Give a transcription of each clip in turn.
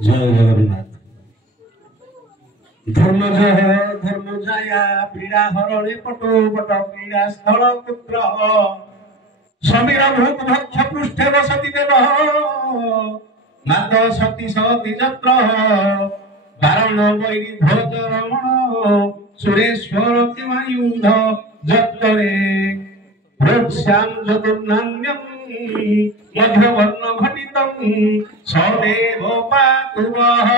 जय जगन्नाथ। धर्मजाया पीड़ा हरणे पटो पट पीड़ा स्थल पुत्र समीर भूत भक्ष पृष्ठे वसति देव नाद सती सती जत्र बारण वैरी ध्वज रमण सुरेश्वर किमायुध जत्तरे श्याम चतुर्नान्यम मध्यवर्ण घटितम सदेव पातुवः।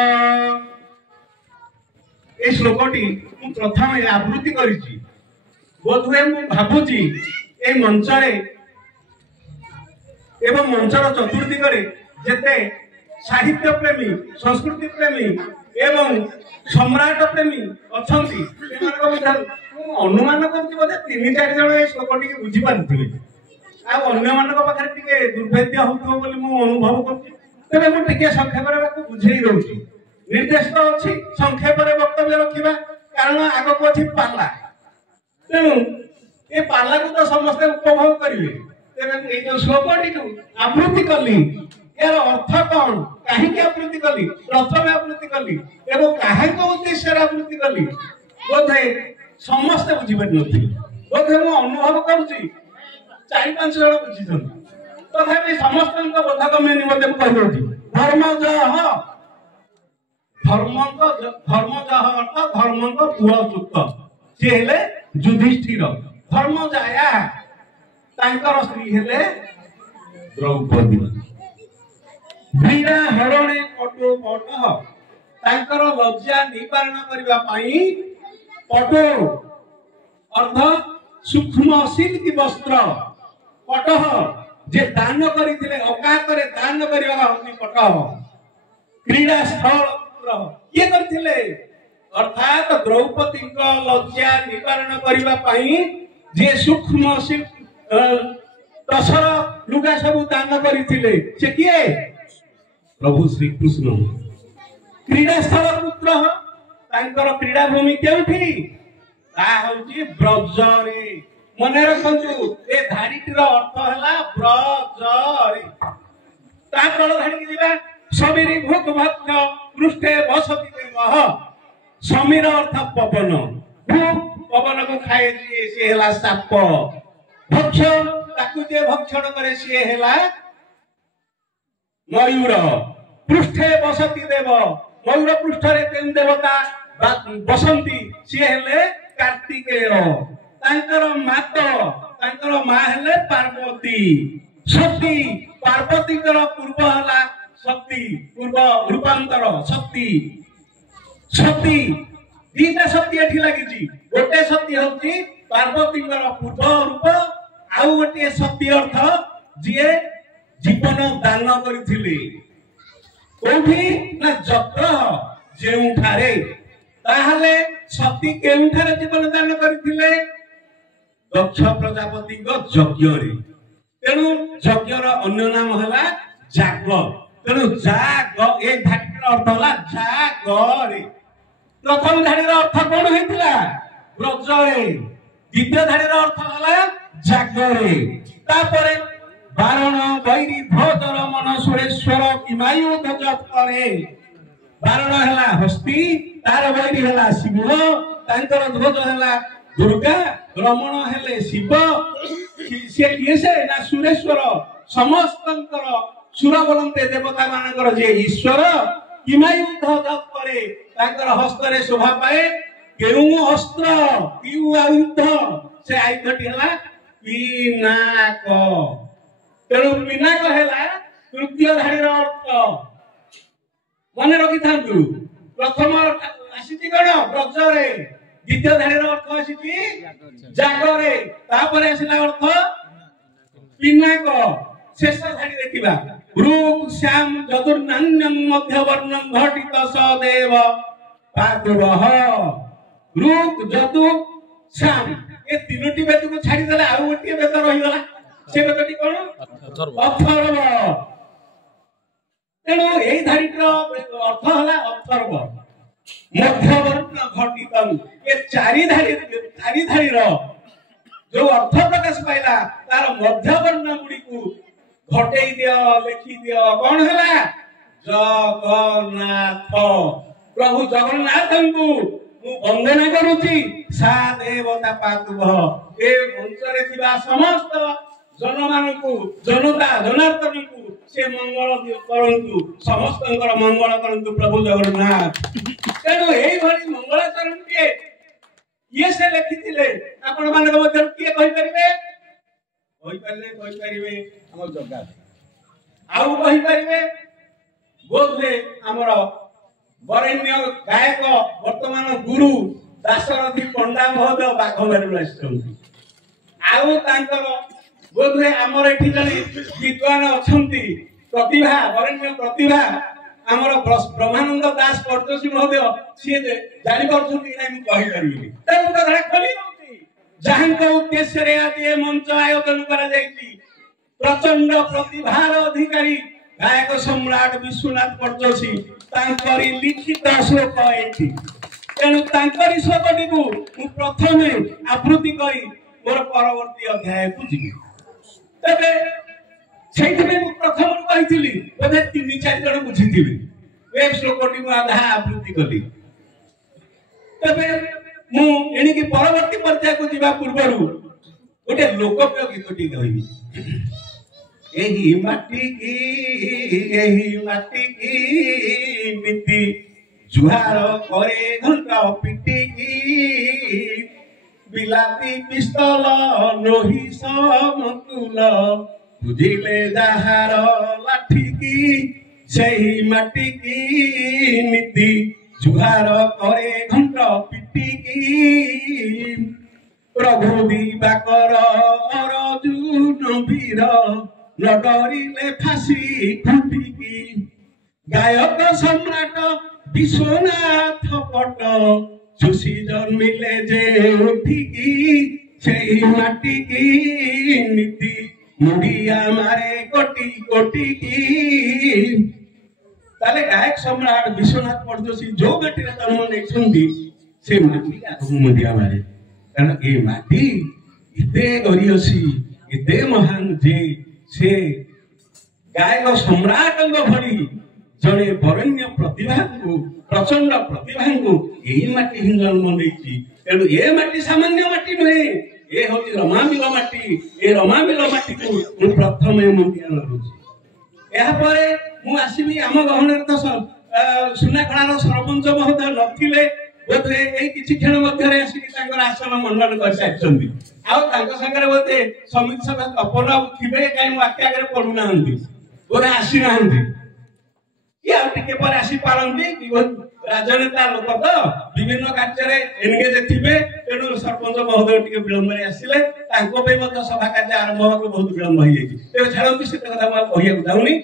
ए श्लोकटी मु प्रथम आवृत्ति करिछि। बोधुए मु भाबुछि ए मंचरे एवं मंचर चतुर्दिगरे जेते साहित्य प्रेमी संस्कृति प्रेमी एवं सम्राट प्रेमी अछंती अनुमान करछि बोधे 3-4 जण ए श्लोकटी बुझी पारथिबे आ अन्य मानक पाखरे टिके दुर्भाग्य होतो बोली मु अनुभव करछि। तबे मु टिके संक्षेप रे बाकु बुझेई रहउछि। निर्देश तो अछि संक्षेप रे वक्तव्य रखिबा कारण आगो को अछि पाला तेनु ए पाला को तो समस्त उपभोग करिवे। तबे ए जो श्लोकटी को आवृत्ति कली यार अर्थ कोन काहे के आवृत्ति कली प्रथम आवृत्ति कली एवं काहे को उद्देश्य रे आवृत्ति कली बोधे समस्त बुझी पारि नथि। बोधे मु अनुभव करूछि 4-5 जण बुझिछन तथापि समस्त बोधगम्य निमते मु कहि दउछि। धर्मजः अर्थ धर्मଙ୍କ पुଅ ସୁତ ସେ ହେଲେ ଯୁଧିଷ୍ଠିର। ଧର୍ମଜାୟା ତାଙ୍କର ସ୍ତ୍ରୀ ହେଲେ ଦ୍ରୌପଦୀ। वीरा हरणे पटो पटः तांकर लज्जा निवारण करबा पई पटो अर्थ सूक्ष्म सिल्क वस्त्र पटः जे दान करिथिले अकातरे दान करबा होती पटः। क्रीडा स्थल ये करथिले अर्थात द्रौपदी को लज्जा निवारण करबा पई जे सूक्ष्म सिल्क टसर लुगा सब दान करिथिले से किए प्रभु श्री कृष्ण। क्रीडा स्थल पुत्र तांकर क्रीडा भूमि केउठी ता होची ब्रज रे। मने रखंतु ए धारीटीर अर्थ हला ब्रज रे। ता तळ धाडी दिबा समीरी भूत भक्ष पृष्ठे वसति देवः। समीर अर्थ पवन भूत पवन को खाए दिए से हला साप भक्ष ताकु जे भक्षण करे से हला मयूर। पृष्ठे बसती देव मयूर पृष्ठ रे तेन देवता बसंती सी हेले कार्तिकेय। तांकर मात तांकर मा हेले पार्वती। सती पार्वती कर पूर्व हला शक्ति पूर्व रूपांतर शक्ति। सती दीटा शक्ति एठी लागिची गोटे शक्ति होची पार्वती कर पूर्व रूप आउ गोटे शक्ति अर्थ जे जीवन दान करिथिले कोठी ना जत्र जेउठारे। ताहले सती केउठारे जीवन दान करिथिले दक्ष प्रजापति को यज्ञ रे। तेनु यज्ञ रो अन्य नाम हला जाग। तेनु जाग ए धाडीर अर्थ हला जाग रे। प्रथम धाडीर अर्थ कोन हेतिला ब्रज रे। द्वितीय धाडीर अर्थ हला जाग रे। तापरे बारण वैरी ध्वज रमण सुरेश्वर किमायुध जत्तरे। बारण हला हस्ती तार वैरी हला शिव तांकर ध्वज हला दुर्गा रमण हेले शिव से किसे ना सुरेश्वर समस्तंकर सुर बोलते देवता मानकर जे ईश्वर किमायुध जत्तरे तांकर हस्त रे शोभा पाए केउ अस्त्र केउ आयुध से आयुधटी हला पिनाक। तेणु पिनाक हेला तृतीय धाडीर अर्थ मने रखि थांतु। प्रथम आसीची कोन ब्रज रे द्वितीय धाडीर अर्थ आसीची जाग रे तापरे आसीला अर्थ पिनाक। शेष धाडी देखिबा रूप श्याम चतुर्नान्यम मध्यवर्णम घटित सदेव पातुवः। रूप जतु श्याम ए तीनोटी वेद को छाडी देला आ गोटे वेद रहि गला से वेदटी कोन अथर्व। तेणु एई धाडीर अर्थ हला अथर्व मध्यवर्ण घटितम। ए चारि धाडीर जो अर्थ प्रकाश पाइला तार मध्यवर्ण गुडी को घटेई दियो लिखि दियो कोन हला ଜଗନ୍ନାଥ। ପ୍ରଭୁ ଜଗନ୍ନାଥଙ୍କୁ ମୁଁ ବନ୍ଦନା କରୁଛି। ସା ଦେବତା ପାତୁଭ। ଏ ମଞ୍ଚରେ ଥିବା ସମସ୍ତ ଜନମାନଙ୍କୁ, ଜନତା ଜନାର୍ଦ୍ଦନଙ୍କୁ ସେ ମଙ୍ଗଳ କରନ୍ତୁ, ସମସ୍ତଙ୍କର ମଙ୍ଗଳ କରନ୍ତୁ ପ୍ରଭୁ ଜଗନ୍ନାଥ। ତେଣୁ ଏଇଭଳି ମଙ୍ଗଳାଚରଣଟିଏ କିଏ ସେ ଲେଖିଥିଲେ ଆପଣ ମାନଙ୍କ ମଧ୍ୟରୁ କିଏ କହିପାରିବେ? କହିପାରିବେ ଆମ ଜଗା। ଆଉ କହିପାରିବେ ବୋଧେ ଆମର ବରେଣ୍ୟ ଗାୟକ ବର୍ତ୍ତମାନ ଗୁରୁ ଦାଶରଥୀ ପଣ୍ଡା ମହୋଦୟ ବାଘମାରୀରୁ ଆସିଛନ୍ତି। ଆଉ ତାଙ୍କର ବୋଧେ ଆମର ଏଠି ଜଣେ ବିଦ୍ୱାନ ଅଛନ୍ତି, ପ୍ରତିଭା, ବରେଣ୍ୟ ପ୍ରତିଭା ଆମର ବ୍ରହ୍ମାନନ୍ଦ ଦାସ ପଟ୍ଟସୀ ମହୋଦୟ, ସିଏ ଜାଣିପାରୁଛନ୍ତି କି ନାହିଁ ମୁଁ କହିପାରିବିନି। ତେଣୁ କଥା ଖୋଲି ଦଉଛି, ଯାହାଙ୍କ ଉଦ୍ଦେଶ୍ୟରେ ଆଜି ଏ ମଞ୍ଚ ଆୟୋଜନ କରାଯାଇଛି, ପ୍ରଚଣ୍ଡ ପ୍ରତିଭାର ଅଧିକାରୀ ଗାୟକ ସମ୍ରାଟ ବିଶ୍ୱନାଥ ପଟ୍ଟସୀ, ତାଙ୍କରି ଲିଖିତ ଶ୍ଲୋକ ଏଠି। ତେଣୁ ତାଙ୍କରି ଶ୍ଲୋକଟିକୁ ମୁଁ ପ୍ରଥମେ ଆବୃତ୍ତି କରି ମୋର ପରବର୍ତ୍ତୀ ଅଧ୍ୟାୟକୁ ଯିବି। ତେବେ ସେଇଥିପାଇଁ ମୁଁ ପ୍ରଥମରୁ କହିଥିଲି, ବୋଧେ 3-4 ଜଣ ବୁଝିଥିବେ। ଏ ଶ୍ଲୋକଟି ମୁଁ ଅଧା ଆବୃତ୍ତି କଲି। ତେବେ ମୁଁ ଏଣିକି ପରବର୍ତ୍ତୀ ପର୍ଯ୍ୟାୟକୁ ଯିବା ପୂର୍ବରୁ ଗୋଟେ ଲୋକପ୍ରିୟ ଗୀତଟି କହିବି। ଏହି ମାଟି କି ନୀତି ଜୁହାର କରେ ଘଣ୍ଟ ପିଟିକି, ବିଲାତି ପିସ୍ତଲ ନୋହି ସମତୁଲ, ବୁଝିଲେ ଯାହାର ଲାଠିକି, ସେହି ମାଟି କି ନୀତି ଜୁହାର କରେ ଘଣ୍ଟ ପିଟିକି, ପ୍ରଭୁ ଦିବାକର ଅରଜୁନ ବୀର, ନ ଡରିଲେ ଫାଶୀ ଖୁଣ୍ଟିକି, ଗାୟକ ସମ୍ରାଟ ବିଶ୍ୱନାଥ ପଟ୍ଟ, ସୁଶୀ ଜନ୍ମିଲେ ଯେ ଉଠିକି, ସେହି ମାଟିକି ନୀତି ମୁଣ୍ଡିଆ ମାରେ କୋଟି କୋଟିକି। ତାହେଲେ ଗାୟକ ସମ୍ରାଟ ବିଶ୍ୱନାଥ ପଟ୍ଟସୀ ଯୋଉ ମାଟିରେ ଜନ୍ମ ନେଇଛନ୍ତି, ସେ ମାଟି ଆଗକୁ ମୁଣ୍ଡିଆ ମାରେ। କାରଣ ଏ ମାଟି ଏତେ ଗରିୟସୀ, ଏତେ ମହାନ ଯେ ସେ ଗାୟକ ସମ୍ରାଟଙ୍କ ଭଳି ଜଣେ ବରେଣ୍ୟ ପ୍ରତିଭାଙ୍କୁ, ପ୍ରଚଣ୍ଡ ପ୍ରତିଭାଙ୍କୁ ଏହି ମାଟି ହିଁ ଜନ୍ମ ନେଇଛି। ତେଣୁ ଏ ମାଟି ସାମାନ୍ୟ ମାଟି ନୁହେଁ, ଏ ହଉଛି ରମାମିଲ ମାଟି। ଏ ରମାମିଲ ମାଟିକୁ ମୁଁ ପ୍ରଥମେ ମୁଣ୍ଡିଆ ମାରୁଛି। ଏହାପରେ ମୁଁ ଆସିବି ଆମ ଗହଣରେ ତ ସୁନାଖଳାର ସରପଞ୍ଚ ମହୋଦୟ ନଥିଲେ, ବୋଧେ ଏଇ କିଛି କ୍ଷଣ ମଧ୍ୟରେ ଆସିକି ତାଙ୍କର ଆସନ ମଣ୍ଡନ କରିସାରିଛନ୍ତି। ଆଉ ତାଙ୍କ ସାଙ୍ଗରେ ବୋଧେ ସମିତି ସଭା ତପନ ଥିବେ, କାହିଁ ମୋ ଆଖି ଆଗରେ ପଡୁନାହାନ୍ତି, ବୋଧେ ଆସିନାହାନ୍ତି, କି ଆଉ ଟିକେ ପରେ ଆସିପାରନ୍ତି। ରାଜନେତା ଲୋକ ତ ବିଭିନ୍ନ କାର୍ଯ୍ୟରେ ଏନଗେଜ ଥିବେ, ତେଣୁ ସରପଞ୍ଚ ମହୋଦୟ ଟିକେ ବିଳମ୍ବରେ ଆସିଲେ, ତାଙ୍କ ପାଇଁ ମଧ୍ୟ ସଭା କାର୍ଯ୍ୟ ଆରମ୍ଭ ହେବାକୁ ବହୁତ ବିଳମ୍ବ ହେଇଯାଇଛି। ତେବେ ଛାଡ଼ନ୍ତୁ, ସେ କଥା ମୁଁ କହିବାକୁ ଯାଉନି।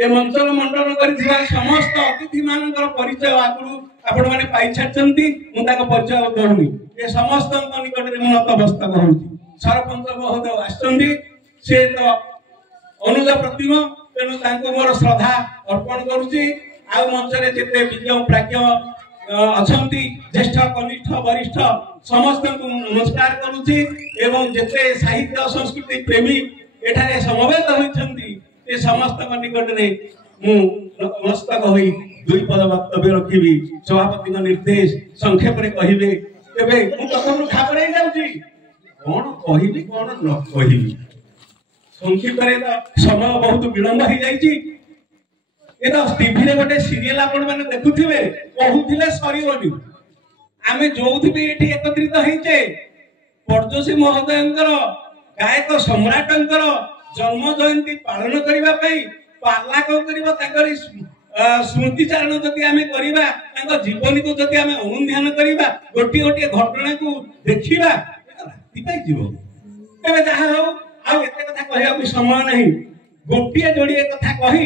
ଏ ମଞ୍ଚର ମଣ୍ଡନ କରିଥିବା ସମସ୍ତ ଅତିଥି ମାନଙ୍କର ପରିଚୟ ଆଗରୁ ଆପଣ ମାନେ ପାଇସାରିଛନ୍ତି, ମୁଁ ତାଙ୍କ ପରିଚୟ ଦଉନି। ଏ ସମସ୍ତଙ୍କ ନିକଟରେ ମୁଁ ନତମସ୍ତକ ହଉଛି। ସରପଞ୍ଚ ମହୋଦୟ ଆସିଛନ୍ତି, ସେ ତ ଅନୁଜ ପ୍ରତିମ, ତେଣୁ ତାଙ୍କୁ ମୋର ଶ୍ରଦ୍ଧା ଅର୍ପଣ କରୁଛି। ଆଉ ମଞ୍ଚରେ ଯେତେ ବିଜ୍ଞ ପ୍ରାଜ୍ଞ ଅଛନ୍ତି, ଜ୍ୟେଷ୍ଠ କନିଷ୍ଠ ବରିଷ୍ଠ ସମସ୍ତଙ୍କୁ ନମସ୍କାର କରୁଛି। ଏବଂ ଯେତେ ସାହିତ୍ୟ ସଂସ୍କୃତି ପ୍ରେମୀ ଏଠାରେ ସମବେତ ହୋଇଛନ୍ତି, ଏ ସମସ୍ତଙ୍କ ନିକଟରେ ମୁଁ ନତମସ୍ତକ ହୋଇ 2 ପଦ ବକ୍ତବ୍ୟ ରଖିବି। ସଭାପତିଙ୍କ ନିର୍ଦ୍ଦେଶ ସଂକ୍ଷେପରେ କହିବେ। ତେବେ ମୁଁ ପ୍ରଥମରୁ ଘାବରେଇ ଯାଉଛି, କଣ କହିବି କଣ ନ କହିବି। ସଂକ୍ଷିପ୍ତରେ ତ ସମୟ ବହୁତ ବିଳମ୍ବ ହେଇଯାଇଛି। ଏ ତ ଟିଭିରେ ଗୋଟେ ସିରିଏଲ ଆପଣ ମାନେ ଦେଖୁଥିବେ, କହୁଥିଲେ ସରିବନି। ଆମେ ଯୋଉଥିପାଇଁ ଏଠି ଏକତ୍ରିତ ହେଇଛେ, ପଟ୍ଟସୀ ମହୋଦୟଙ୍କର, ଗାୟକ ସମ୍ରାଟଙ୍କର ଜନ୍ମ ଜୟନ୍ତୀ ପାଳନ କରିବା ପାଇଁ। ପାଲା କଣ କରିବ, ତାଙ୍କରି ସ୍ମୃତିଚାରଣ ଯଦି ଆମେ କରିବା, ତାଙ୍କ ଜୀବନୀକୁ ଯଦି ଆମେ ଅନୁଧ୍ୟାନ କରିବା, ଗୋଟିଏ ଗୋଟିଏ ଘଟଣାକୁ ଦେଖିବା, ରାତି ପାଇଯିବ। ତେବେ ଯାହା ହଉ, ଆଉ ଏତେ କଥା କହିବାକୁ ସମୟ ନାହିଁ। ଗୋଟିଏ ଯୋଡ଼ିଏ କଥା କହି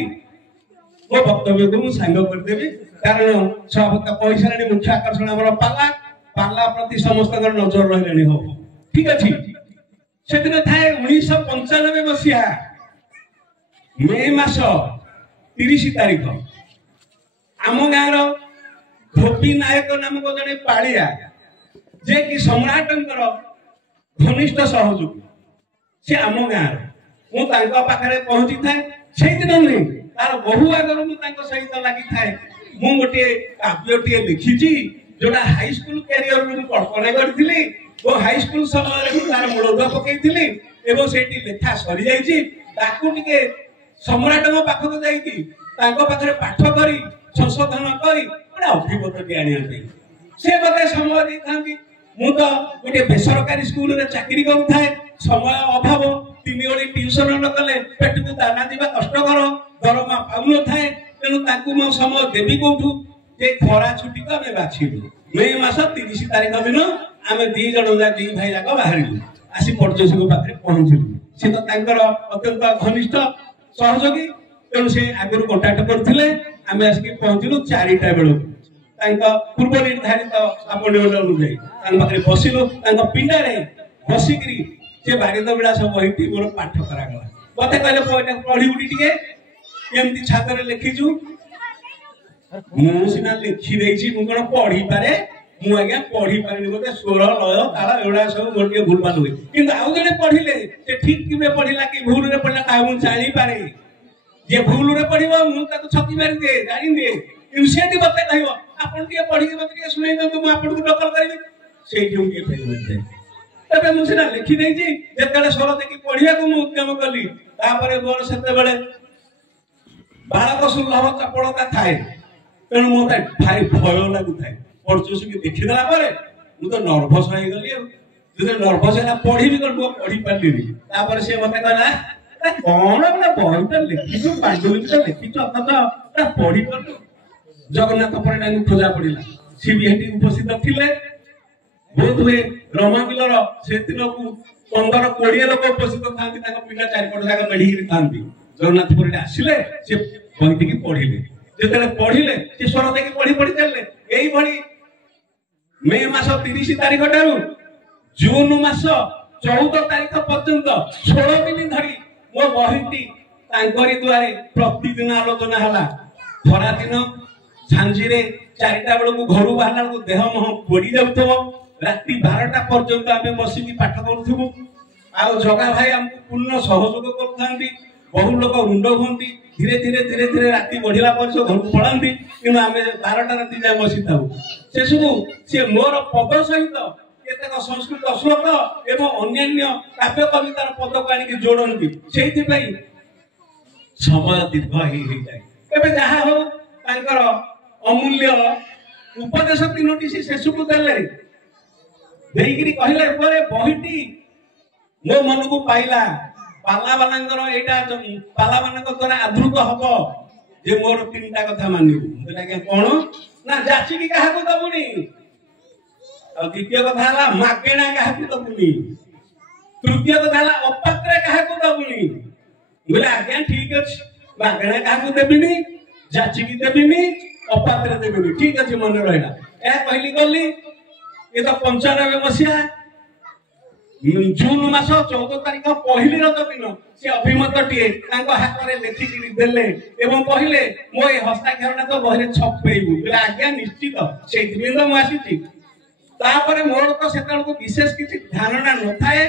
ମୋ ବକ୍ତବ୍ୟକୁ ମୁଁ ସାଙ୍ଗ କରିଦେବି। କାରଣ ସଭାପତି କହିସାରିଲେଣି, ମୁଖ୍ୟ ଆକର୍ଷଣ ଆମର ପାଲା। ପାଲା ପ୍ରତି ସମସ୍ତଙ୍କର ନଜର ରହିଲାଣି। ହବ, ଠିକ ଅଛି। ସେଦିନ ଥାଏ 1995 ମସିହା ମେ ମାସ 30 ତାରିଖ। ଆମ ଗାଁର ଧୋବି ନାୟକ ନାମକ ଜଣେ ପାଳିଆ, ଯେ କି ସମ୍ରାଟଙ୍କର ଘନିଷ୍ଠ ସହଯୋଗୀ, ସେ ଆମ ଗାଁର। ମୁଁ ତାଙ୍କ ପାଖରେ ପହଞ୍ଚିଥାଏ। ସେଇଦିନ ନୁହେଁ, तार बहु आगर मुझे सहित लगी थाए मु गोटे काव्यटे लिखी जोटा हाई स्कूल कैरियर में कल्पना करी वो हाई स्कूल समय तार मूलदुआ पकई एवं से लेखा सरी जाके सम्राट पाखक जाके पाठ कर संशोधन कर गोटे अभिमत आने से मत समय देता मु तो गोटे बेसरकारी स्कूल रे चाकरी करुए समय अभाव 3 ओली ट्यूशन न कले पेट को दाना दिबा कष्टकर दरमा पाउ न थाए तेणु ताकू मो समय देवी कोठू जे खरा छुट्टी को आमे बाछिलु मे मास 30 तारिख दिन आमे दी जण जा दी भाई जाक बाहरिलु आसी पड़ोसी को पाखरे पहुंचिलु से तो तांकर अत्यंत घनिष्ठ सहयोगी तेणु से आगुर कांटेक्ट करथिले आमे आसी पहुंचिलु 4टा बेलु पूर्व निर्धारित अपॉइंटमेंट अनुଯାୟୀ बसिलु पिंडा बसिकी से बारिद विलास बहीटी मोर पाठ करागला मत कहले पढ़ी उठी टिके एमती छात्र लिखिचु मुना लिखी देछि मु कोन पढ़ी पारे मु आज्ञा पढ़ी पारे बोले स्वर लय ताल एडा सब गोटे भूल भाल हुए किंतु आउ जने पढ़िले से ठीक किबे पढ़िला कि भूल रे पढ़ला ता मु जानि पारे जे भूल रे पढ़िबो मु ताको छकी मारि दे जानि दे इनसेटी बते कहबो आपण के पढ़ी के बते सुनै दो मु आपण को टकल करबी सेही जो के फेल होते तबे मु सिना लिखि देछि जेतले स्वर देखि पढ़िया को मु उद्यम कली तापरे मोर सेते बेले बालक सुलभ चपलता थाए तेणु मत भारी भय लगु थाए पढ़चुस के देखि देला परे मु तो नर्वस हो गली जो नर्वस है पढ़ी भी कर पढ़ी पारली तापरे से मते कहला कौन अपना बहिटा लिखिछु पांडुलिपि लिखिछु अतः पढ़ी कर जगन्नाथ परिणा खोजा पड़ा सी भी हेटी उपस्थित थिले बहुत हुए रमाबिलर से दिन को 15-20 लोक उपस्थित थांती पिला चारिपट जाक मेढ़ी था जगन्नाथ परिणा आसिले से बहीटी की पढ़िले जिते पढ़िले से स्वर देखिए पढ़ी पढ़ी चलले यही भली मे मास 30 तारिख ठारू जून मास 14 तारिख पर्यंत 16 दिन धरी मो बहीटी तांकरी द्वारे प्रतिदिन आलोचना हला खरा दिन झांझी रे 4टा बेल को घर बाहर को देह मह पड़ी जाऊ राति 12टा पर्यंत आमे बसिकी पाठ करूथु आ जगा भाई हमको पूर्ण सहयोग करथांती बहु लोक रुंड होंती धीरे धीरे धीरे धीरे राति बढ़िला पर से घर को पळांती किंतु आमे 12टा राति जाय बसिताऊ से सब से मोर पद सहित केतक संस्कृत श्लोक एवं अन्यान्य काव्य कवितार पद को आनी जोड़ती सेहि पई समय दीर्घ ही जाए एबे जहा हो तांकर अमूल्य उपदेश 3टी से शेष को देले देइगिरी कहले परे बहीटी मो मन को पाइला पाला बालांगर एटा पाला बालांग द्वारा आदृत हबो जे मोर 3टा कथा मानिबु बोला के कोन ना जाची की काहा को दबुनी और द्वितीय कथा हला मागेणा काहा को दबुनी तृतीय कथा हला अपात्र काहा को दबुनी बोला आज्ञा ठीक अछि मागेणा काहा को देबिनी जाची की देबिनी अपात्र देबिनी ठीक अछि मन रहला ए कहली गली ये तो 95 मसिया जून मास 14 तारिख पहली रज दिन से अभिमत टीए हाथ में लेखिकी देले एवं कहले मो ये हस्ताक्षरटा तो बहरे छपेबू बोले आज्ञा निश्चित से तो मुझे तापर मोर तो से विशेष किसी धारणा न थाए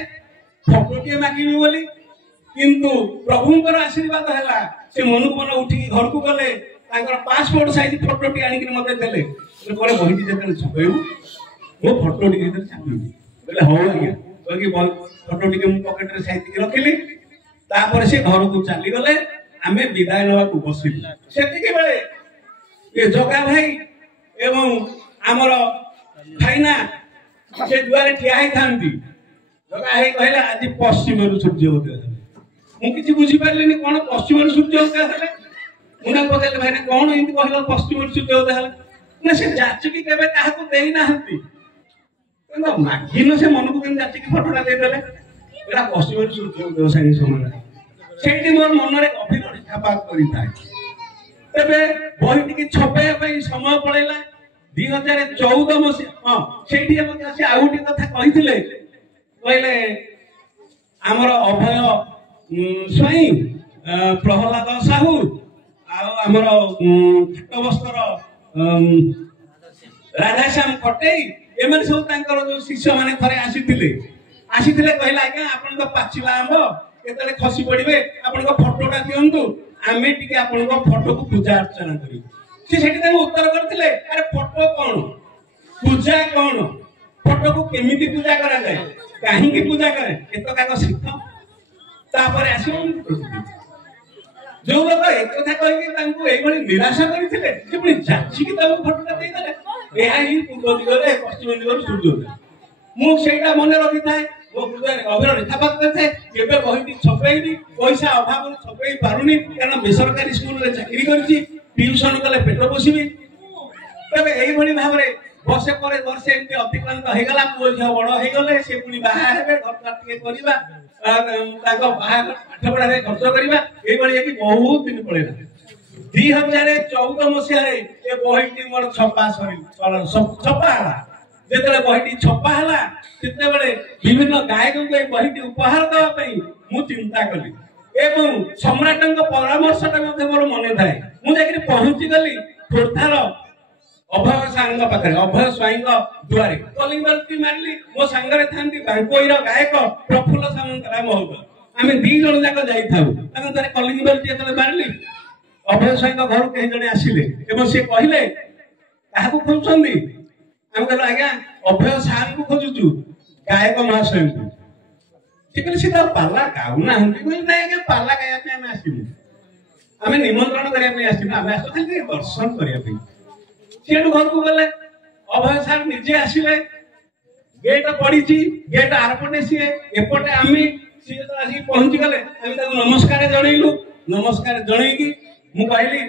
फोटोटे मागिबी बोली किंतु प्रभुंकर आशीर्वाद है से मन को मन उठी घर को गले पासपोर्ट साइज फोटोटी आनिक मत देले बहीटी जो छपेबू वो फोटोटी छापी हौ आज्ञा कि फोटो टिके मु पॉकेट रे साइती के रखिली तापर से घर को चली गले आमे विदाय नवा को बसिली सेति के बेले ये जगा भाई एवं हमर भाईना से दुआरे ठिया ही थांती जगा भाई कहला आज पश्चिम रु सूर्य उदय मु किछि बुझी पारलेनी कोन पश्चिम रु सूर्य उदय हले मुना पकेले भाईना कोन इंति कहला पश्चिम रु सूर्य उदय हले ना से जाचि की केबे काहा को देई ना हंती मागिन से मन को केन जाति की फोटोटा दे देले एला पश्चिम सूर्य व्यवसायी समान सेठी मोर मन रे गभीर छापात करी थाए तबे बहीटी की छपे पई समय पड़ेला 2014 मसिया हां सेठी हम आसी आउटी कथा कहिथिले कहले हमर अभय स्वाई प्रहलाद साहू आ हमर खटबस्तर राधाश्याम खटेई एमन सब तांकर जो शिष्य माने थरे आसीथिले कहला आज्ञा आपन को पाचिला आंब केतले खसी पड़िबे आपन को फोटोटा दियंतु आमे टिके आपनको फोटो को पूजा अर्चना करी से सेठी ताको उत्तर करथिले अरे फोटो कोन पूजा कोन फोटो को केमिति पूजा करा जाय काहे की पूजा करे एतो काको शिख तापर आसो जो लोग एक कथा कहि तांको एई भली निराशा करिथिले से पुनी जाछि कि ताको फोटोटा देई देले एहा ही पूर्व दिगरे पश्चिम दिगरे सूर्योदय मु सेटा मने रखि थाए मो हृदय अभिर रेखापात करथे केबे बहिटी छपेइनी पैसा अभाव छपेइ पारुनी कारण बेसरकारी स्कूल रे चाकरी करछि ट्यूशन कले पेट पोसिबी तबे एई भली भाबरे वर्षे पर वर्षे एमती अतिक्रांत हे गला पुओ झियो बड़ हे गले से पुनी बाहा हेबे घर काटिए करिबा ताको बाहा पाठपढ़ा रे खर्च करिबा एई भली कि बहुत दिन पळेला 2014 मसिया रे ए बहिटी मोर छपा सरी छपा हला जेतले बहिटी छपा हला सेते बेले विभिन्न गायक को बहिटी उपहार देवा पई मु चिंता कली एवं सम्राटक परामर्शटा मध्ये मोर मने थाए मु जाकरी पहुंची गली खोरथार अभय सांग पाखरे अभय स्वाईंग दुआरे कलिंग बेलटी मारली मो सांगरे थांती बांकोईर गायक प्रफुल्ल सामंतराय महोदय आमे दी जण जाक जाई थाउ ताको तारे कलिंग बेलटी एतले मारली अभय स्वाईंग घर के जणे आसीले एवं से कहिले काहाकू खोजछंदी हम कहलो आज्ञा अभय सार को खोजुचु गायक महाशय को ठीक है सीधा पाला गाउना हम कहले नहीं आज्ञा पाला गाया पे हम आसीबु हमें निमंत्रण करिया पे आसीबु हम आसो खाली दर्शन करिया पे सेठू घर को गले अभय सार निजे आसिले गेट पड़ीची गेट आरपटे सीए एपटे आमी सीए तो आसी पहुंची गले हम ताको नमस्कार जणैलु नमस्कार जणैकी मु कहली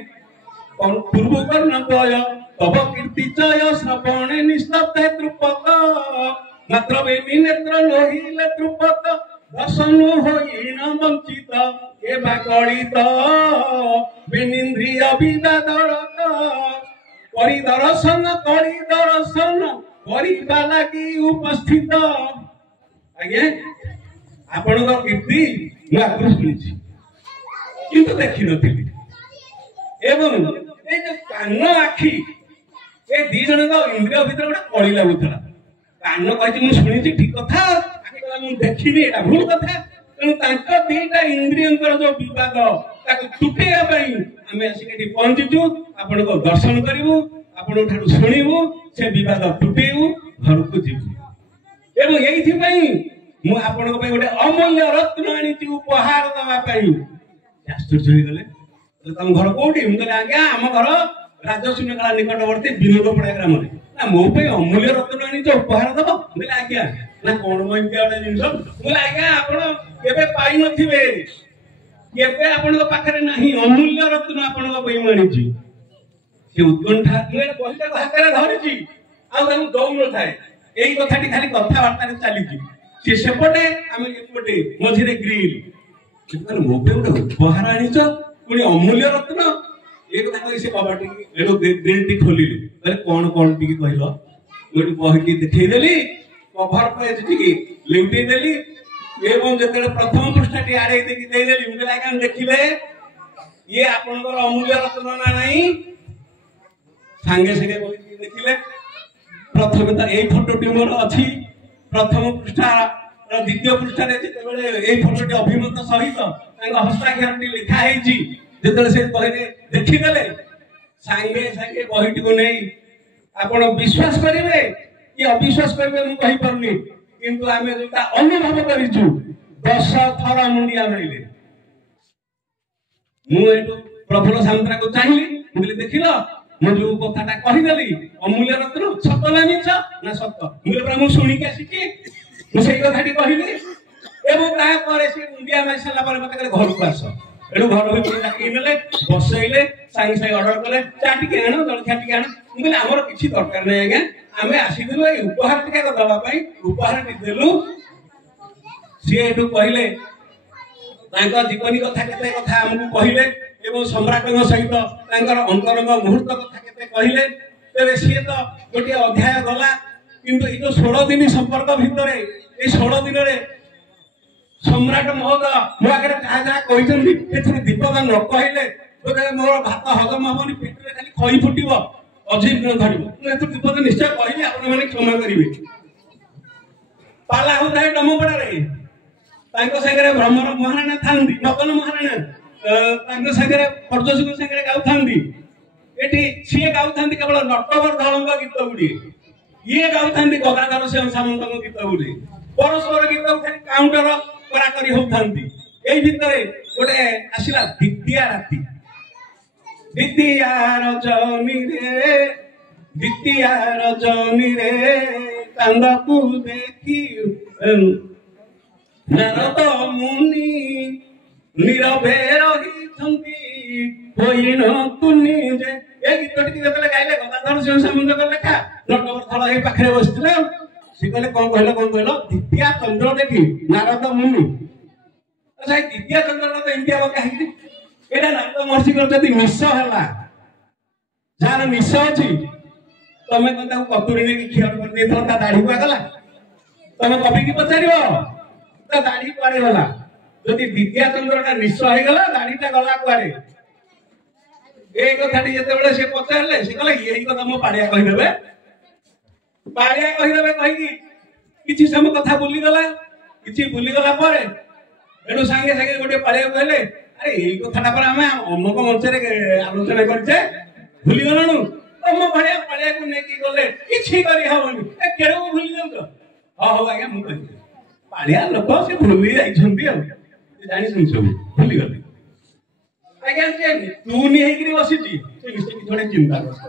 पूर्व कर न पय तब कीर्ति जय श्रवणे निस्तब्धे द्रुपद मात्र बेनी नेत्र लोहिले द्रुपद दर्शन होई न वंचित ए बाकलित बेनिंद्रिय विवादरत करी दर्शन करिबा लागि उपस्थित आज्ञा आपण कीर्ति मु आगु सुनिछि किंतु देखि नथिली एवं ए जो कान आखि ए दी जण का इंद्रिय भीतर गोटे कଳି लागुतला कान कहि मु सुनिछि ठीक कथा आखि कला मु देखिनी एटा भूल कथा तेणु तांका दीटा इंद्रियंकर जो विवाद ताको टुटेया पई आमे आसी के पहुंचीचु आपण को दर्शन करिवु आपण ठाडू सुनिवु से विवाद टुटेउ घर को जीवु एवं एथि पई मु आपण को पई गोटे अमूल्य रत्न आनिछि उपहार दवा पई आश्चर्य होई गले तम घर कोठी हम कहले आज्ञा हम घर राजशून्य कला निकटवर्ती विनोदपड़ा ग्राम रे ना मो पे अमूल्य रत्न आनिछ उपहार दबो कहले आज्ञा ना कोन मो इनके वाला जिंस कहले आज्ञा आपण केबे पाई नथिबे केबे आपण को पाखरे नाही अमूल्य रत्न आपण को पई मानिछि से उत्कंठा ए बहिटा को हातरे धरिछि आ ताऊ दौ न थाए एई कथाटी खाली कथा वार्ता रे चालिछि से सेपटे आमे एपटे मझिरे ग्रिल किपर मो पे गोटे उपहार आनिछ पुणी अमूल्य रत्न एक कथा कहि से कबाटी एडो ग्रिल टी खोलिले अरे कोन कोन टी कहिलो गोटी बहिटी देखै देली कवर पेज टी लेउटी देली एवं जेते प्रथम पृष्ठटी आड़े देखि देई देली मुझे लागा देखिले ये आपनकर अमूल्य रत्न ना नाही सांगे संगे बोली देखिले प्रथम त एई फोटोटी मोर अछि प्रथम पृष्ठा र द्वितीय पृष्ठा रे जेते बेले एई फोटोटी अभिमत सहित तांग हस्ताक्षरटी लिखा हेछि जेते से कहले देखि देले सांगे संगे बहिटी को नै आपण विश्वास करिवे कि अविश्वास करिवे मु कहि परनी किंतु आमे जोटा अनुभव करिछु 10 थरा मुंडिया माइले मु एटो प्रफुल्ल सामंतरा को चाहिली मुले देखिलो मु जो कथाटा कहि देली अमूल्य रत्न सत ना मिछ ना सत मुले पर मु सुनि के सिकी मु सेई कथाटी कहिली एवं ता करे से मुंडिया माइ सला पर मते करे घर को आस एडो घर भीतर डाकी नेले बसैले साई साई ऑर्डर कले चाटी के आनो जलखा टी आनो मुले हमर किछि दरकार नै आगे आमे आसीदिलु ए उपहार टिका दबा पई उपहार टी देलु से एडो कहिले तांका जीवनी कथा केते कथा हमकु कहिले एवं सम्राटक सहित तांकर अंतरंग मुहूर्त कथा केते कहिले तेरे से तो गोटे अध्याय गला किंतु ए जो 16 दिन संपर्क भितर ए 16 दिन रे सम्राट महोदय मो आगे कहा जा कहिसंदी एथरे दीपक न कहिले बोले मोर भात हजम हबनी पेट रे खाली खई फुटिबो अजीब न धरिबो मु एथरे दीपक निश्चय कहिली आपण माने क्षमा करिवे पाला होताय डमपड़ा रे तांको संगे भ्रमर महाराणा थांदी नकल महाराणा सागर परदोषी सागर गाँव एटी सी गाँव केवल नटवरधल गीत गुड़ी ये गाँव गंगाधर सिंह सामंत गीत गुड़ी परस्पर गीत खाली काउंटर कराकरी होती यही भितर गोटे आसला द्वितीय राति द्वितीय रजनी रे कांद को देखी नारद मुनि नीरवे रही तुनी जे ए गीतटी जतले गाइले गंगाधर सिंह सामंत लेखा नटवरधल ए पाखरे बसिथिले से कहले कौन कहलो द्वितीय चंद्र देखी नारद मुनि अच्छा द्वितीय चंद्र तो एमतिया बका हिकि एटा नारद महर्षि जदि निश है जार निश अच्छी तमें कौन कतुरी नहीं खीर कर दे दाढ़ी कुआ गला तमें कवि की पचार दाढ़ी कुआड़े गला जदि द्वितीय चंद्रटा निश हो गला दाढ़ीटा गला कुआड़े ए कथाटी जिते से पचारे से कहले यही कथा मो पाड़िया कहीदेवे कहीकि किसी समय कथा बुलीगला किसी बुलीगला पर एडू सांगे सांगे गोटे पाड़िया कहले अरे यही कथाटा पर आम अमुक मंच आलोचना करछे भूली गलु तुम भाया पाड़िया को लेकिन गले किसी करी हबनी ए केड़े को भूली जाउ हो आज्ञा मु कहि पाड़िया लोक से भूली जाइछंती आ जानि सुन सब भूली गले आज्ञा से तू नि हेकरी बसिची से निश्चय थोड़े चिंताग्रस्त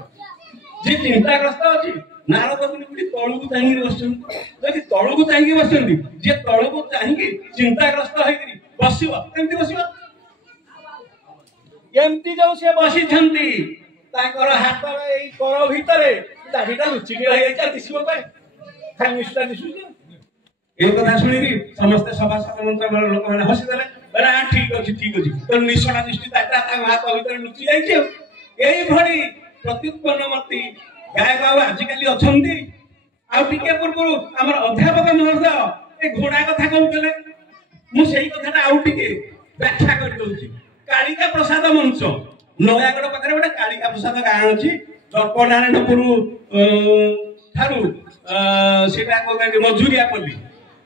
जे चिंताग्रस्त अछि नारद मुनि तळु को चाहि बसछन जदि तळु को चाहि बसछन जे तळु को चाहि चिंताग्रस्त हेकरी बसिबो केमति बसिबो एमती जो से बसी छंती ताकर हाथ रे एई कर भितरे दाढ़ीटा लुचिकी रहि जाय दिसिबो काय खामिस्टा दिसु ए कथा सुनी कि समस्त सभा सदस्य मंत्र लोक माने हसी देले अरे हां ठीक अछि तो निशना दृष्टि ताटा हाथ भितरे लुचि जाय छै एई भडी प्रत्युत्पन्नमती गायक बाबू आजिकाली अछंती आ टिके पूर्व हमर अध्यापक महोदय ए घोड़ा कथा कहउतले मु सेही कथाटा आउ टिके व्याख्या कर दउची कालिका प्रसाद मंच नयागढ़ पाखे गोटे कालिका प्रसाद गाँ अच्छी दर्पनारायणपुर ठारू सेटा मजुरिया पल्ली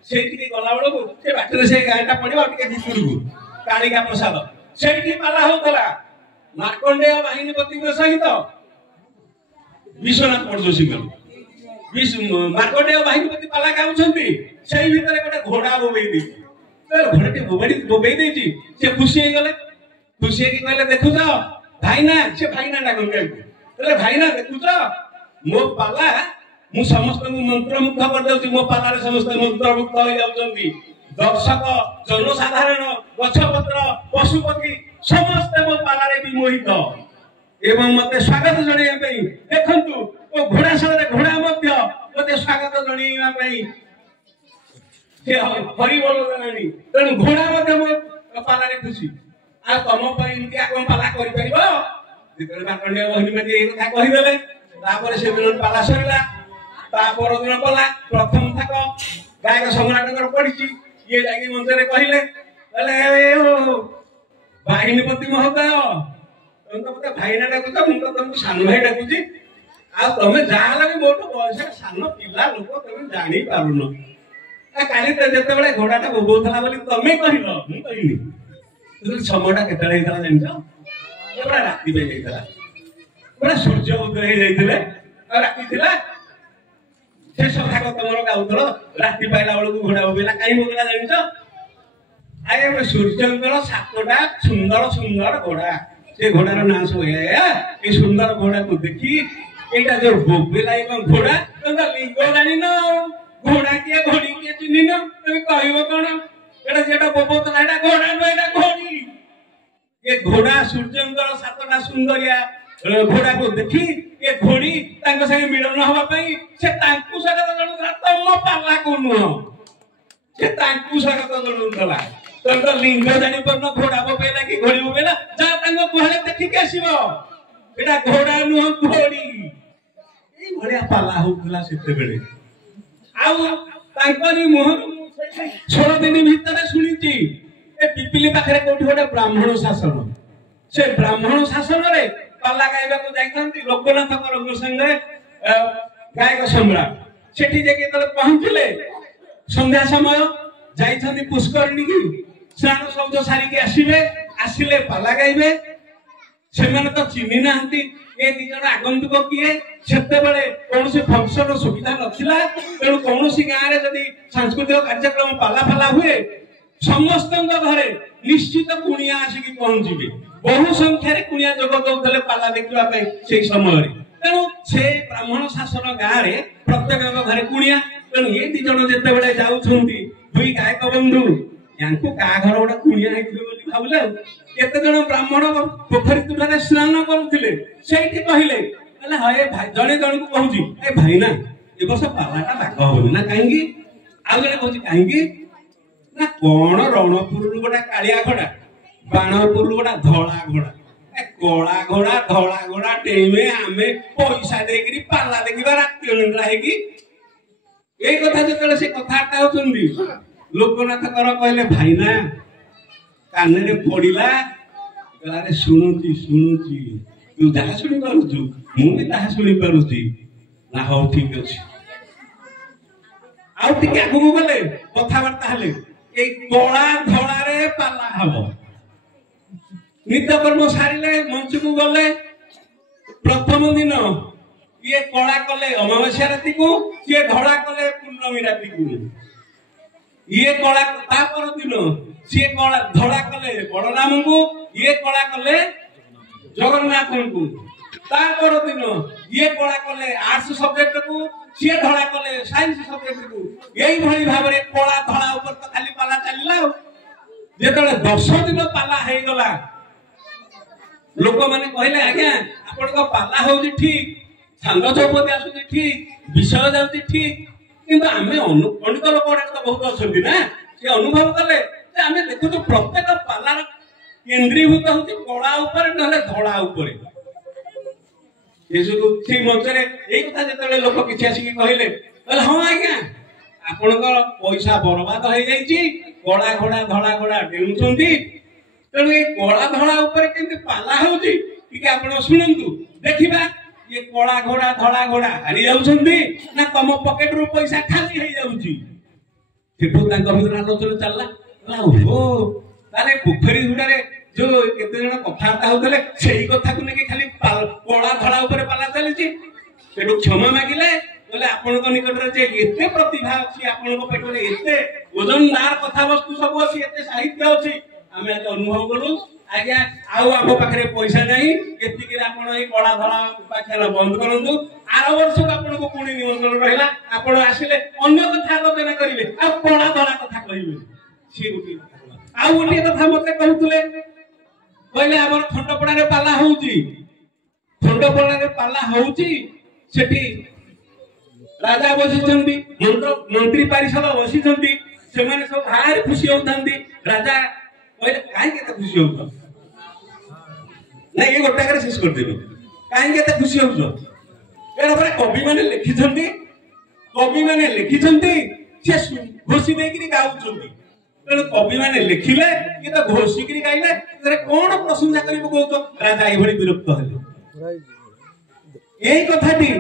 से गला बेलू से बाटर से गाँटा पड़ा भितर को कालिका प्रसाद से पाला होता मार्कंडेय बाहिनीपति सहित विश्वनाथ परदोषी मार्कंडेय बाहिनीपति पाला गाँव से भितर गोटे घोड़ा बोबई घोड़ाटी बोबई देती से खुशी हो गले खुशी की कहले देखुछ भाईना से भाईना डाकले भाईना देखुछ मो पाला मु समस्त मंत्रमुग्ध कर देउची मो पाला रे समस्त मंत्रमुग्ध हो जाउचंती दर्शक जनसाधारण गछपत्र पशुपक्षी समस्त मो पाला रे विमोहित एवं मते स्वागत जणैया पई देखंतु ओ घोड़ा सारे घोड़ा मध्य मते स्वागत जणैया पई से हरि बोल गलानी तेणु घोड़ा मध्य मो पाला रे खुशी आ तम पर इंडिया कोन पाला करि परिबो जेतले मार्कंडेय बाहिनीपति ए कथा कहि देले तापर से दिन पाला सरिला तापर दिन पला प्रथम थाक गायक सम्राटकर पडिची ये जाई मंच रे कहिले कहले ओ बाहिनीपति महोदय तुम तो मते भाईना डाकुछ मु तो तुमको सान भाई डाकुची आ तमे जाहला भी मोटो बयस सान पिला लोक तमे जानि पारुनो आ काली त जेते बेले घोड़ाटा बोबोथला बोली तमे कहिलो मु कहिनी समयटा केतले हेतला जानछ एबरा राति पे जाइतला बड़ा सूर्य उदय हे जाइतले राति थिला से सखा को तमरो गाउतलो राति पाइला बेलू घोड़ा बोबेला काई बोबेला जानछ आए सूर्यंकर सातटा सुंदर सुंदर घोड़ा से घोड़ार नाम सब ए सुंदर घोड़ा को देखी एटा जो बोबेला एवं घोड़ा तंदा लिंग जानि न घोड़ा के घोड़ी के चिन्हि न तमे कहइबो कोन एटा जेटा बोबोतला एटा घोड़ा न एटा घोड़ी ये घोड़ा सूर्यंकर सातटा सुंदरिया घोड़ा को देखी ये घोड़ी तांको संगे मिलन हवा पई से तांकु स्वागत जणुला तम पाला को नुह से तांकु स्वागत जणुला तंदा लिंग जानि परन घोड़ा बोबेला कि घोड़ी बोबेला जा तांको गुहाले देखि के आसीबो एटा घोड़ा नुह घोड़ी ए भलिया पाला होतला सेते बेले आउ तांकनी मुह 16 दिन भीतर सुनिची ए पिपिली पाखरे कोठी गोटे ब्राह्मण शासन से ब्राह्मण शासन रे पाला गाइबा को जाइथंती लोकनाथ रंग संगे गायक सम्राट सेठी जे केतले पहुंचले संध्या समय जाइथंती पुष्करणी की स्नान शौच सारी के आसीबे आसिले पाला गाइबे सेमाने तो चिन्हि नाहंती ए दी जण आगंतुक किए सेते बेले कोनोसी फंक्शन सुविधा नथिला तेणु कोनोसी गाँ रे जदी सांस्कृतिक कार्यक्रम पाला फाला हुए समस्त घरे निश्चित कुणिया आसिकी पहुंचीबे बहु संख्या रे कुणिया जोग दउतले पाला देखिबा पे सेई समय तेणु से ब्राह्मण शासन गाँ रे प्रत्येक घरे कुणिया तेणु ए दी जण जेते बेले जाउछंती दुई गायक बंधु यांकु का घर गोटा कुणिया हेतिले बोली भाबले केते जण ब्राह्मण पोखरी तुठारे स्नान करूथिले सेठी कहिले कहले हए भाई जणे जण को कहूची ए भाई ना ए बस पालाटा बाग होनी ना काहेकी आ जणे कहूची काहेकी ना कोन रणपुर गोटा कालिया घोड़ा बाणपुर गोटा धोला घोड़ा ए कोला घोड़ा धोला घोड़ा टेमे आमे पैसा देकरी पाला देखिबा राति निंद्रा हेकी ए कथा जतले से कथाटा होचंदी लोकनाथ कर कहले भाई ना कान रे पड़िला गलारे सुनुची सुनुची तू जहा सुनि पारुछु मु भी ताहा सुनि पारुछि ना हो ठीक अछि आउ टिके आगु गले कथा वार्ता हले ए कोला धोला रे पाला हबो नित्य कर्म सारिले मंच को गले प्रथम दिन ये कोला कले अमावास्या राति को ये धोला कले पूर्णमी राति को ये कोला ता पर दिन से कोला धोला कले बड़राम को ये कोला कले जगन्नाथ को ता पर दिन ये कोला कले आर्ट्स सब्जेक्ट को से धोला कले साइंस सब्जेक्ट को यही भली भाव रे कोला धोला ऊपर तो खाली पाला चलिला जेतले 10 दिन पाला हे गला लोक माने कहले आज्ञा आपण को पाला होउची ठीक सांग चौपदी आसुची ठीक विषय जाउची ठीक किंतु आमे पंडित लोक तो बहुत अच्छी ना से अनुभव कले आमे देखु तो प्रत्येक पालार केंद्रीभूत होती कला ऊपर नले धड़ा ऊपर से मंचरे यही कथा जिते लोक किसी आसिक कहले हाँ आज्ञा आपणकर पैसा बर्बाद हो जाइए कला घोड़ा धड़ा घोड़ा डेउंचंती तेणु ये कला धड़ा ऊपर केंति पाला होउची टिके आपण सुनंतु देखिबा ये कला घोड़ा धड़ा घोड़ा हारी जाउछंती ना तम पॉकेट रु पैसा खाली हे जाउची सेठू तांको भीतर आलोचना चलला ओहो ताले पोखरी हुडारे जो केते जण कथार्ता होतले सेही कथा को नेके खाली कला धड़ा ऊपर पाला चलीची सेठू क्षमा मागिले बोले आपनको निकट रे जे एते प्रतिभा अछि आपनको पेटरे एते वजनदार कथा वस्तु सब अछि एते साहित्य अछि आमे आज अनुभव करू आज्ञा आउ आप पाखरे पैसा नहीं एतिके आपण ए कला धड़ा पाखला बंद करंतु आर वर्ष आपण को पुणी निमंत्रण रहला आपण आसिले अन्य कथा आलोचना करिवे आ कला धड़ा कथा कहिवे से गुटी आ गुटी कथा मते कहउतले कहले हमर खंडपड़ा रे पाला होउची खंडपड़ा रे पाला होउची सेठी राजा बसिचंदी मंत्री परिषद बसिचंदी सेमाने सब भारी खुशी होतांती राजा कहले काहे केते खुशी होतो नहीं ये गोटा करे शेष कर देबे काहे केते खुशी होतो एरा पर कवि माने लिखिछंती से घोषी देकरी गाउछंती तेणु कवि माने लिखिले ये तो घोषी करी गाइले तरे कोन प्रशंसा करिबो कहतो राजा ए भली विरक्त हले एई कथाटी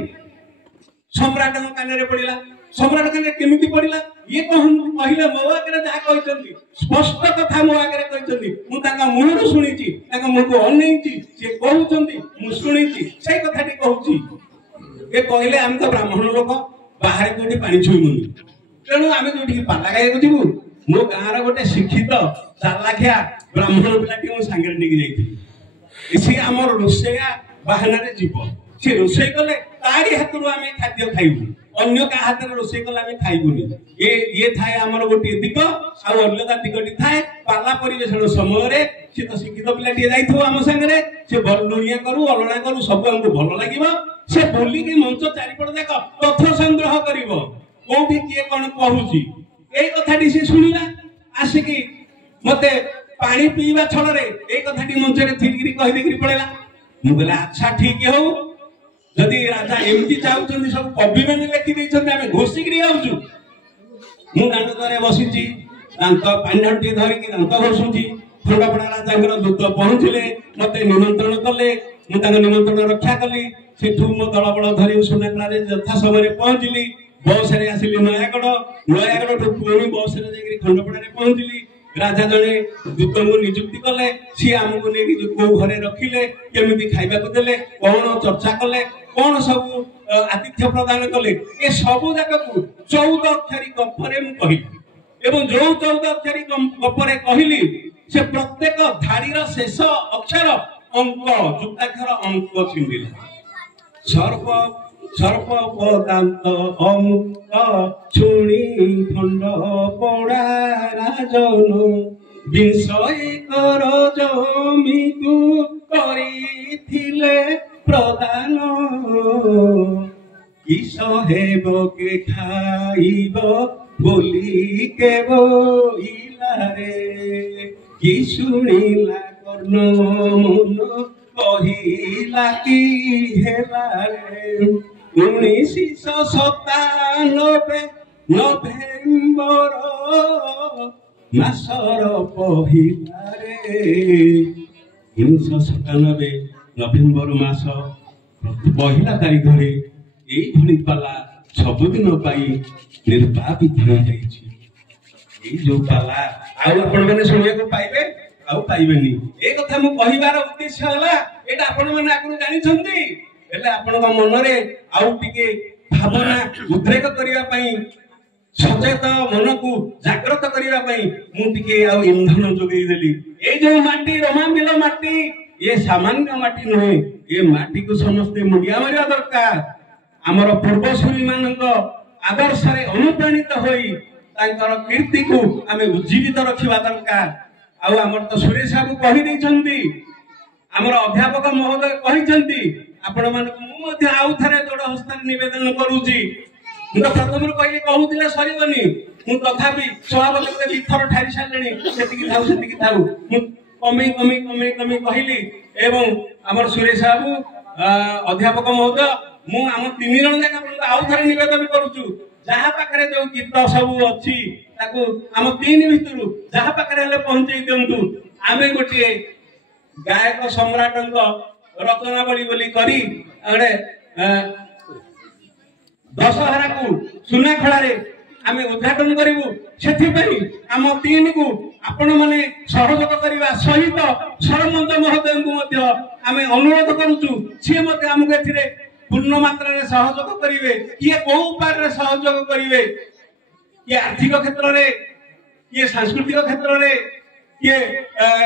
सम्राट कान रे पड़िला सम्राट कान रे केमिति पड़िला ये कहले मो आगे जा कहचंती स्पष्ट कथा मो आगे कहचंती मु ताका मुहरु सुनिची ताका मुको अनैची से कहउचंती मु सुनिची से कथाटी कहउची ए कहले हम तो ब्राह्मण लोक बाहर कोठी पानी छुइमुनी तेणु आमे जोठी पाला गाय जिबु मो गाँर गोटे शिक्षित चालाखिया ब्राह्मण पिलाटी मो सांगे नेकी जाइथि इसी हमर रोसेया बाहना रे जीव से रोसे कले तारी हातरु आमे खाद्य खाइबु अन्य का हाथ में रोसे कला में खाइबुनी ये थाए हमर गोटे दिग आ अन्य दिगटी थाए पाला परिवेशन समय रे से तो शिक्षित पिलाटी जाइथो हम संगे से बलुनिया करू अलणा करू सब हमको भल लागिबो से बोली के मंच चारिपट देख तथ्य संग्रह करिवो कोठी किए कोन कहूची एई कथाटी से सुनिला आसिकी मते पानी पीवा छल रे एई कथाटी मंच रे थिरगिरी कहि देकरी पळेला मु कहला अच्छा ठीक हो जदि राजा एमती चाहउछन सब कवि माने लिखि दैछन आमे घोषी करी आउछु मु दांत करे बसिची दांत पांडटी धरि कि दांत घोषुची खंडपड़ा राजांकर दूत पहुंचले मते निमंत्रण कले मु तांग निमंत्रण रक्षा कली सेठू मो दलबळ धरि सुनाकला रे यथा समय रे पहुंचली बस रे आसिली नयागढ़ टु पुणी बस रे जेकरी खंडपड़ा रे पहुंचली राजा जड़े दूत को नियुक्ति कले सी आमको नहीं कौ घरे रखिले केमी खाइबा देले कौन चर्चा कले कौन सब आतिथ्य प्रदान कले ए सबू जाक 14 अक्षरी गपरे मु कहिली एवं जो 14 अक्षरी गपरे कहली से प्रत्येक धाड़ीर शेष अक्षर अंक जुक्ताक्षर अंक छिंडिला सर्प सर्प पदांत अंक छुणी खंड पड़ा राजन विषय कर जमी को करिथिले प्रदान किस हेब के खाइब बोली के बोइला रे कि शुणिला कर्ण मन कहिला कि हेला रे 1997 नभेम्बर मासर पहिला रे 1997 नभेम्बर मास पहिला तारीख रे एई भली पाला सबुदिन पाई निर्वापित हो जाइछि एई जो पाला आउ आपण माने सुनिया को पाइबे आउ पाइबेनी ए कथा मु कहिबार उद्देश्य हला एटा आपण माने आगु जानि छथि एले आपण को मन रे आउ टिके भावना उद्रेक करिया पई सचेत मन को जागृत करिया पई मु टिके आउ इंधन जोगई देली ए जो माटी रमामिलो माटी ये सामान्य माटी नहे ये माटी को समस्त मुंडिया मारिया दरकार आमर पूर्वसूरी मानक आदर्श रे अनुप्राणित होई तांकर कीर्ति को आमे उज्जीवित रखिबा दरकार आउ आमर तो सुरेश बाबू कहि दैछंती आमर अध्यापक महोदय कहिछंती आपण मानक मु मध्ये आउ थरे जोड़ हस्तार निवेदन करूची मु तो प्रथम कहले कहूतिले सरीबनी मु तथापि सभापति के विथर ठारी सारलेनी सेतिकी थाउ मु कमी कमी कमी कमी कहली एवं आमर सुरेश बाबू अध्यापक महोदय मु आम 3 जन जाक आउ थरे निवेदन करूछु जहा पाखरे जो गीत सब अछि ताकू आम 3 भितरु जहा पाखरे हले पहुंचै दियंतु आमे गोटे गायक सम्राटंक रचनावली बोली करी अरे दशहरा को सुनाखड़ा रे आमे उद्घाटन करिवु सेथि पई आम 3 को आपण माने सहयोग करिवा सहित सरपंच महोदय को मध्य आमे अनुरोध करूछु सी मते हमके एथिरे पूर्ण मात्रा रे सहयोग करिवे किए को उपाय रे सहयोग करिवे किए आर्थिक क्षेत्र रे किए सांस्कृतिक क्षेत्र रे किए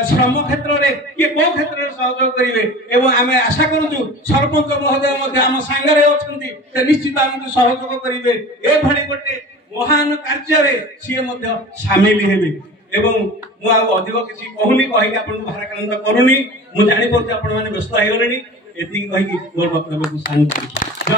श्रम क्षेत्र रे किए को क्षेत्र रे सहयोग करिवे एवं आमे आशा करूछु सरपंच महोदय मध्ये हम संगे रे अछंती ते निश्चित हमके सहयोग करिवे ए भली गोटे महान कार्य रे सी मध्ये शामिल हेबे एवं मु अधिक किसी कहूनी कहि आपन भाराक्रांत करूनी मु जानि पड़ते आपण माने व्यस्त हो गलेनी एति कहि मोर वक्तव्य को शांति जय